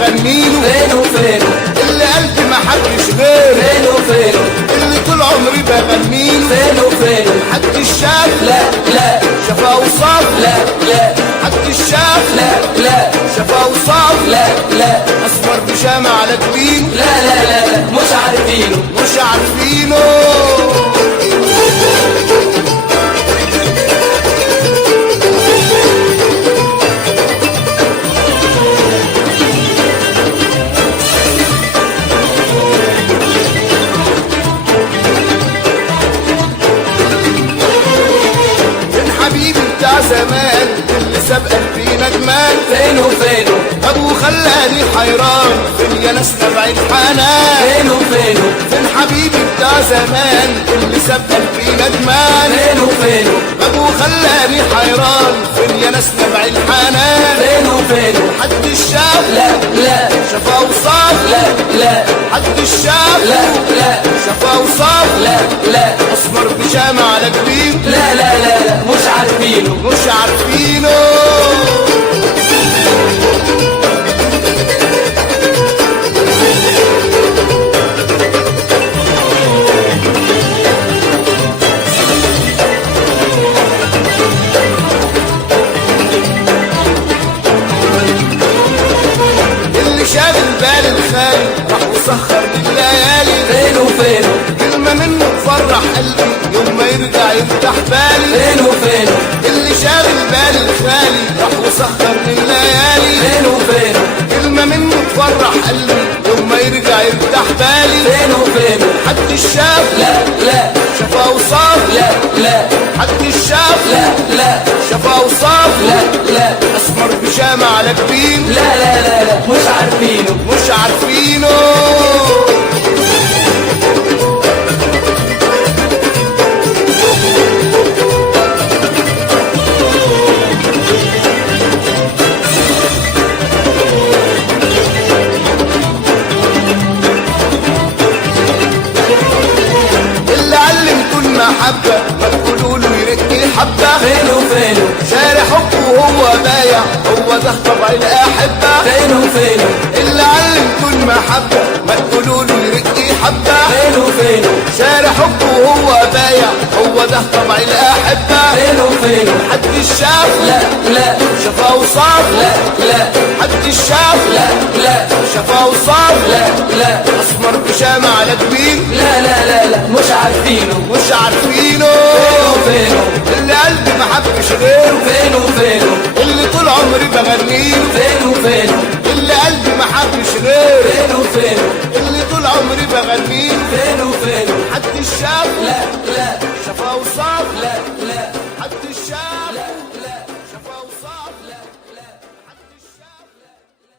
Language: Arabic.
بغنيله فين وفينه اللي قلبي ما حبش غيره فين وفينه اللي طول عمري بغنيله فين وفينه محدش شاف لا لا شافها وصاف لا لا محدش شاف لا لا شافها وصاف لا لا اسمر بشامة على جبين لا لا لا لا مش عارفينه مش عارفينه حبيبي بتاع زمان اللي ساب قلبي ندمان فين وفينه ابو خلاني حيران فين يا ناس نبع الحنان فين وفينه فين حبيبي بتاع زمان اللي ساب قلبي ندمان فين وفينه ابو خلاني حيران فين يا ناس نبع الحنان فين وفينه محدش شاف لا لا شافها وصاف لا لا محدش شاف لا لا شافها وصاف لا لا اسمر بشامة على جبين لا لا لا لا مش عارفينه مش عارفينه اللي شاغل بال الخالي راح وسخر بالليالي فين وفينه كلمة منه تفرح قلبي يوم ما يرجع يفتح بالي فين وفينه اللي شاغل بال الخالي راح وسخر بالليالي فين وفينه كلمة منه تفرح قلبي يوم ما يرجع يفتح بالي فين وفينه محدش شاف لا لا شافها وصاف لا لا محدش شاف لا لا شافها وصاف لا لا اسمر بشامة على جبين لا لا لا لا مش عارفينه مش عارفينه اللي علمكوا المحبة ما تقولوا له يرق حبة فين وفينه شارع حبه وهو بايع هو ده طبع الأحبة فين وفينه اللي علمكوا المحبة ما تقولوا له يرق حبة فين وفينه شارع حبه وهو بايع هو ده طبع الأحبة فين وفينه محدش شاف لا لا شافها وصاف لا لا محدش شاف لا لا شافها وصاف لا لا اسمر بشامة على جبين لا لا لا لا مش عارفينه مش عارفينه فين وفينه اللي قلبي ما حبش غيره فين وفينه اللي طول عمري بغنيله فين وفينه